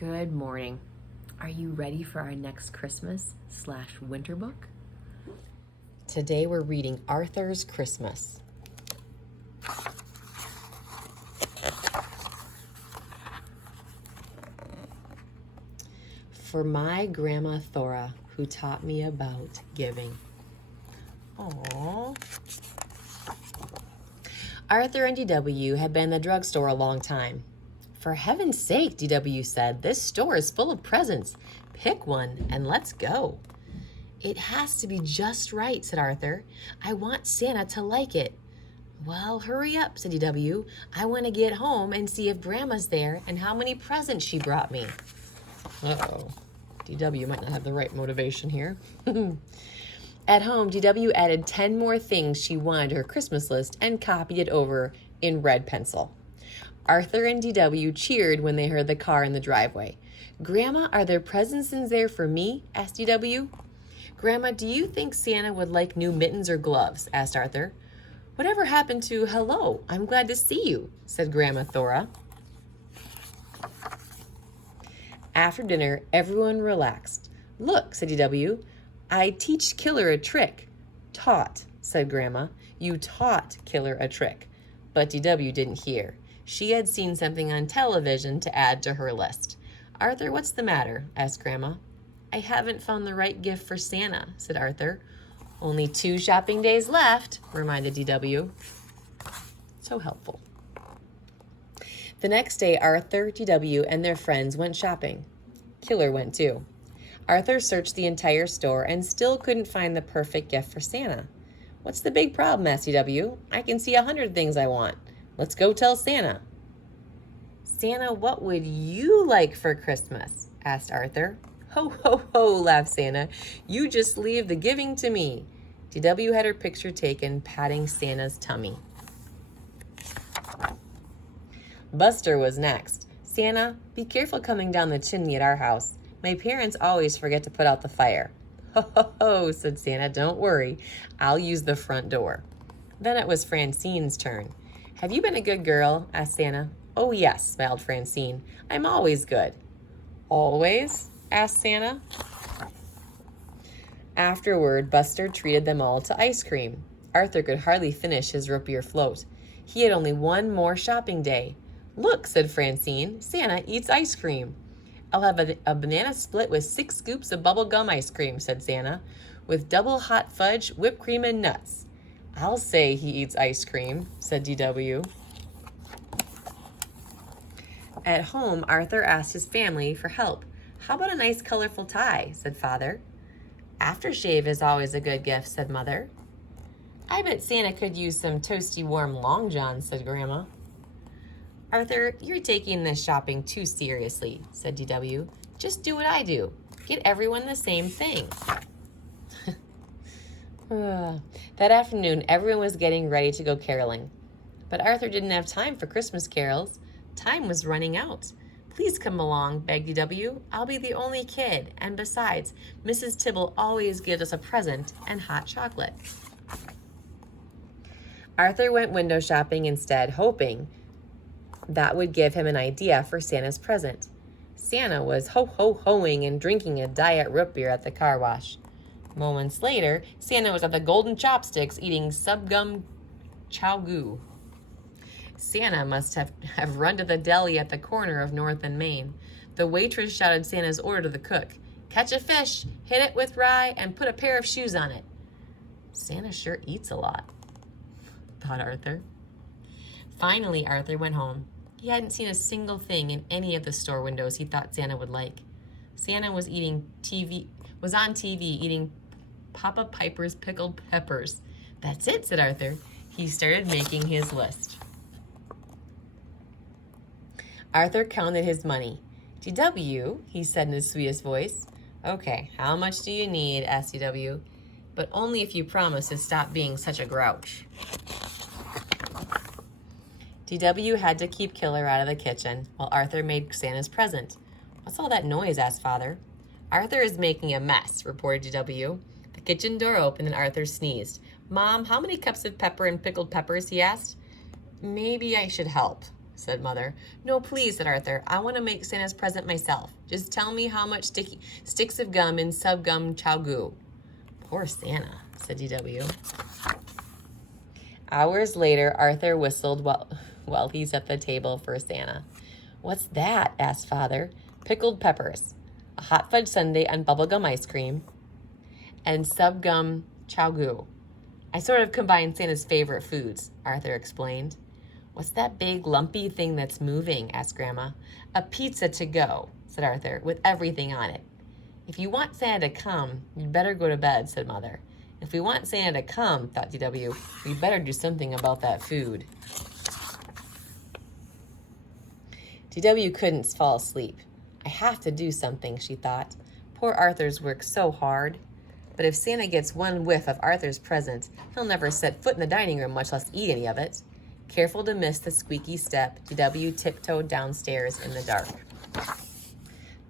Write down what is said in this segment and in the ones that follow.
Good morning. Are you ready for our next Christmas/winter book? Today we're reading Arthur's Christmas. For my grandma Thora, who taught me about giving. Aww. Arthur and DW had been in the drugstore a long time. For heaven's sake, DW said, this store is full of presents. Pick one and let's go. It has to be just right, said Arthur. I want Santa to like it. Well, hurry up, said DW. I want to get home and see if Grandma's there and how many presents she brought me. Uh-oh. DW might not have the right motivation here. At home, DW added 10 more things she wanted to her Christmas list and copied it over in red pencil. Arthur and DW cheered when they heard the car in the driveway. Grandma, are there presents in there for me? Asked DW. Grandma, do you think Santa would like new mittens or gloves? Asked Arthur. Whatever happened to hello, I'm glad to see you, said Grandma Thora. After dinner, everyone relaxed. Look, said DW, I teach Killer a trick. Taught, said Grandma. You taught Killer a trick. But DW didn't hear. She had seen something on television to add to her list. Arthur, what's the matter? Asked Grandma. I haven't found the right gift for Santa, said Arthur. Only 2 shopping days left, reminded DW. So helpful. The next day, Arthur, DW, and their friends went shopping. Killer went too. Arthur searched the entire store and still couldn't find the perfect gift for Santa. What's the big problem, asked DW. I can see 100 things I want. Let's go tell Santa. Santa, what would you like for Christmas? Asked Arthur. Ho, ho, ho, laughed Santa. You just leave the giving to me. DW had her picture taken, patting Santa's tummy. Buster was next. Santa, be careful coming down the chimney at our house. My parents always forget to put out the fire. Ho, ho, ho, said Santa. Don't worry. I'll use the front door. Then it was Francine's turn. Have you been a good girl? Asked Santa. Oh, yes, smiled Francine. I'm always good. Always? Asked Santa. Afterward, Buster treated them all to ice cream. Arthur could hardly finish his root beer float. He had only one more shopping day. Look, said Francine, Santa eats ice cream. I'll have a banana split with 6 scoops of bubblegum ice cream, said Santa, with double hot fudge, whipped cream, and nuts. I'll say he eats ice cream, said DW. At home, Arthur asked his family for help. How about a nice colorful tie, said Father. Aftershave is always a good gift, said Mother. I bet Santa could use some toasty warm long johns, said Grandma. Arthur, you're taking this shopping too seriously, said DW. Just do what I do. Get everyone the same thing. That afternoon, everyone was getting ready to go caroling. But Arthur didn't have time for Christmas carols. Time was running out. Please come along, begged DW. I'll be the only kid, and besides, Mrs. Tibble always gives us a present and hot chocolate. Arthur went window shopping instead, hoping that would give him an idea for Santa's present. Santa was ho-ho-hoing and drinking a diet root beer at the car wash. Moments later, Santa was at the Golden Chopsticks eating subgum chow goo. Santa must have run to the deli at the corner of North and Main. The waitress shouted Santa's order to the cook. Catch a fish, hit it with rye, and put a pair of shoes on it. Santa sure eats a lot, thought Arthur. Finally, Arthur went home. He hadn't seen a single thing in any of the store windows he thought Santa would like. Santa was on TV eating Papa Piper's pickled peppers. That's it, said Arthur. He started making his list. Arthur counted his money. DW, he said in his sweetest voice. Okay, how much do you need? Asked DW. But only if you promise to stop being such a grouch. DW had to keep Killer out of the kitchen while Arthur made Santa's present. What's all that noise? Asked Father. Arthur is making a mess, reported DW. The kitchen door opened and Arthur sneezed. Mom, how many cups of pepper and pickled peppers? He asked. Maybe I should help, said Mother. No, please, said Arthur. I want to make Santa's present myself. Just tell me how much sticks of gum and subgum chow goo. Poor Santa, said DW. Hours later, Arthur whistled while he set the table for Santa. What's that? Asked Father. Pickled peppers, a hot fudge sundae on bubblegum ice cream, and subgum chow goo. I sort of combined Santa's favorite foods, Arthur explained. What's that big lumpy thing that's moving? Asked Grandma. A pizza to go, said Arthur, with everything on it. If you want Santa to come, you'd better go to bed, said Mother. If we want Santa to come, thought DW, we better do something about that food. DW couldn't fall asleep. I have to do something, she thought. Poor Arthur's worked so hard. But if Santa gets one whiff of Arthur's present, he'll never set foot in the dining room, much less eat any of it. Careful to miss the squeaky step, DW tiptoed downstairs in the dark.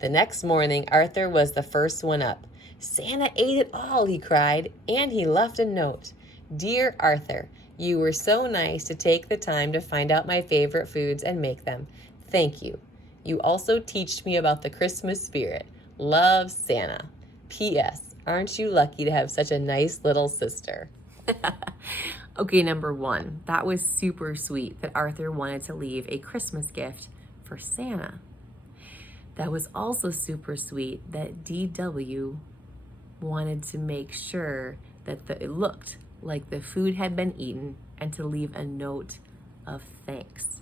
The next morning, Arthur was the first one up. Santa ate it all, he cried, and he left a note. Dear Arthur, you were so nice to take the time to find out my favorite foods and make them. Thank you. You also teached me about the Christmas spirit. Love, Santa. P.S. Aren't you lucky to have such a nice little sister? Okay, number 1. That was super sweet that Arthur wanted to leave a Christmas gift for Santa. That was also super sweet that DW wanted to make sure that it looked like the food had been eaten and to leave a note of thanks.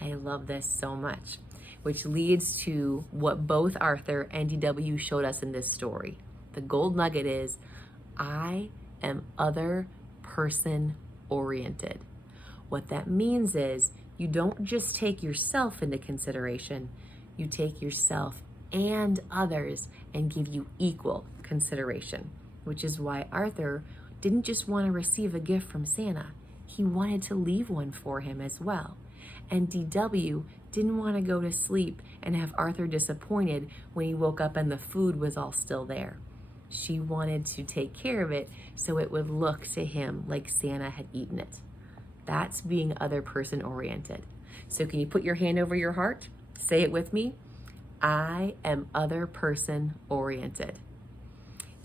I love this so much, which leads to what both Arthur and DW showed us in this story. The gold nugget is, I am other person oriented. What that means is you don't just take yourself into consideration, you take yourself and others and give you equal consideration, which is why Arthur didn't just want to receive a gift from Santa, he wanted to leave one for him as well. And DW didn't want to go to sleep and have Arthur disappointed when he woke up and the food was all still there. She wanted to take care of it so it would look to him like Santa had eaten it. That's being other person oriented. So can you put your hand over your heart? Say it with me. I am other person oriented.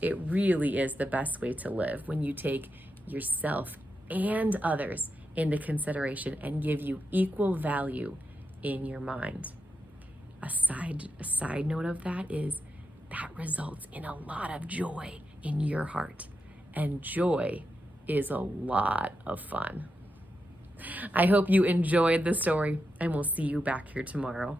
It really is the best way to live when you take yourself and others into consideration and give you equal value in your mind. A side note of that is that results in a lot of joy in your heart. And joy is a lot of fun. I hope you enjoyed the story, and we'll see you back here tomorrow.